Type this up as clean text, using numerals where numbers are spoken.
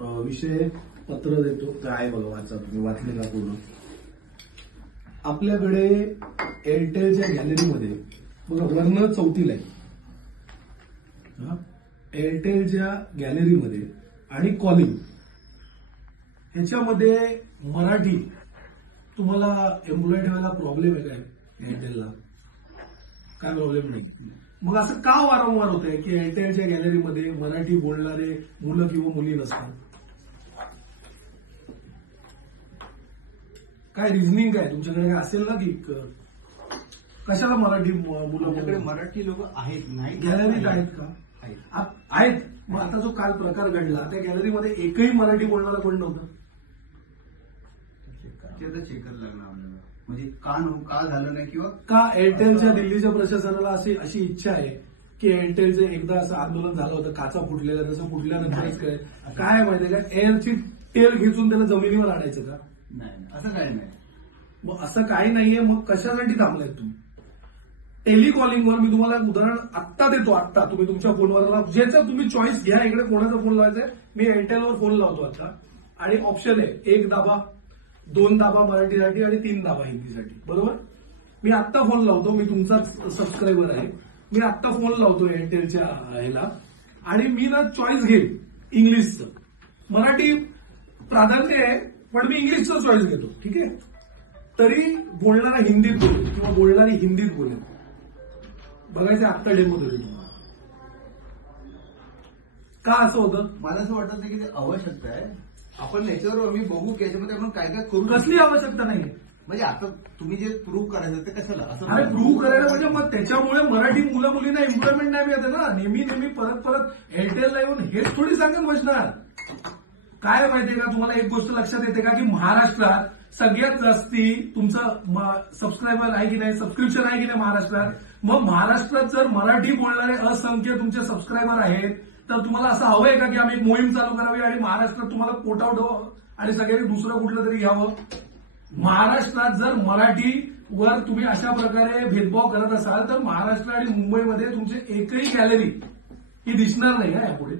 विषय पत्र देतो तर आहे बघा, वाचा तुम्ही, वाचले का पूर्ण? आपल्याकडे एअरटेलच्या गॅलरीमध्ये बघा वर्ण चौथीला आहे, एअरटेलच्या गॅलरीमध्ये आणि कॉलिंग ह्याच्यामध्ये मराठी तुम्हाला एम्प्लॉय ठेवायला प्रॉब्लेम आहे काय? एअरटेलला काय प्रॉब्लेम नाही. मग असं का वारंवार होत आहे की एअरटेलच्या गॅलरीमध्ये मराठी बोलणारे मुलं किंवा मुली नसतात? काय रिझनिंग काय तुमच्याकडे काय असेल ना की कशाला मराठी मुलं? मराठी लोक आहेत, नाही गॅलरीत आहेत का? आहेत. मग आता जो काल प्रकार घडला त्या गॅलरीमध्ये एकही मराठी बोलणारा कोण नव्हतं? चेकर लागणार आपल्याला, म्हणजे का झालं नाही किंवा का एअरटेलच्या दिल्लीच्या प्रशासनाला अशी इच्छा आहे की एअरटेलचं एकदा असं आंदोलन झालं होतं, काचा फुटलेला, तसं फुटल्यानंतरच काय माहितीये का, एअरची टेल खेचून त्याला जमिनीवर आणायचं का? नाही, असं काही नाही. मग असं काही नाहीये, मग कशासाठी थांबलाय तुम्ही? टेलिकॉलिंगवर मी तुम्हाला एक उदाहरण आत्ता देतो, आत्ता तुम्ही तुमच्या फोनवर ज्याचं तुम्ही चॉईस घ्या, इकडे कोणाचा फोन लावायचा. मी एअरटेलवर फोन लावतो आता आणि ऑप्शन आहे 1 दाबा, 2 दाबा मराठीसाठी आणि 3 दाबा हिंदीसाठी, बरोबर? मी आत्ता फोन लावतो, मी तुमचा सबस्क्रायबर आहे, मी आत्ता फोन लावतो एअरटेलच्या ह्याला आणि मी ना चॉईस घेईन इंग्लिशचं. मराठी प्राधान्य आहे पण मी इंग्लिशचं चॉईस घेतो, ठीक आहे? तरी बोलणारा हिंदीत बोलेल किंवा बोलणारी हिंदीत बोलेल. बघायचं आत्ता डेमो देतो तुम्हाला. का असं होतं? मला असं वाटत नाही की ते आवश्यकता आहे. आपण याच्यावर मी बघू की याच्यामध्ये आपण काय काय करू. कसली आवश्यकता नाही? म्हणजे आता तुम्ही जे प्रूव्ह करायचं ते कशाला? असं अरे प्रूव्ह करायला म्हणजे मग त्याच्यामुळे मराठी मुलं मुलींना एम्प्लॉयमेंट नाही मिळत ना. नेहमी परत एअरटेलला येऊन हेच थोडी सांगत बसणार. काय माहितीये का तुम्हाला, एक गोष्ट लक्षात येते का की महाराष्ट्रात सगळ्यात जास्ती तुमचं सबस्क्रायबर आहे की नाही, सबस्क्रिप्शन आहे की नाही महाराष्ट्रात? मग महाराष्ट्रात जर मराठी बोलणारे असंख्य तुमचे सबस्क्रायबर आहेत तर तुम्हाला असं हवंय का की आम्ही एक मोहीम चालू करावी आणि महाराष्ट्रात तुम्हाला पोटावं आणि सगळ्यांनी दुसरं कुठलं तरी घ्यावं? महाराष्ट्रात जर मराठीवर तुम्ही अशा प्रकारे भेदभाव करत असाल तर महाराष्ट्र आणि मुंबईमध्ये तुमचे एकही गॅलरी ही दिसणार नाही यापुढे.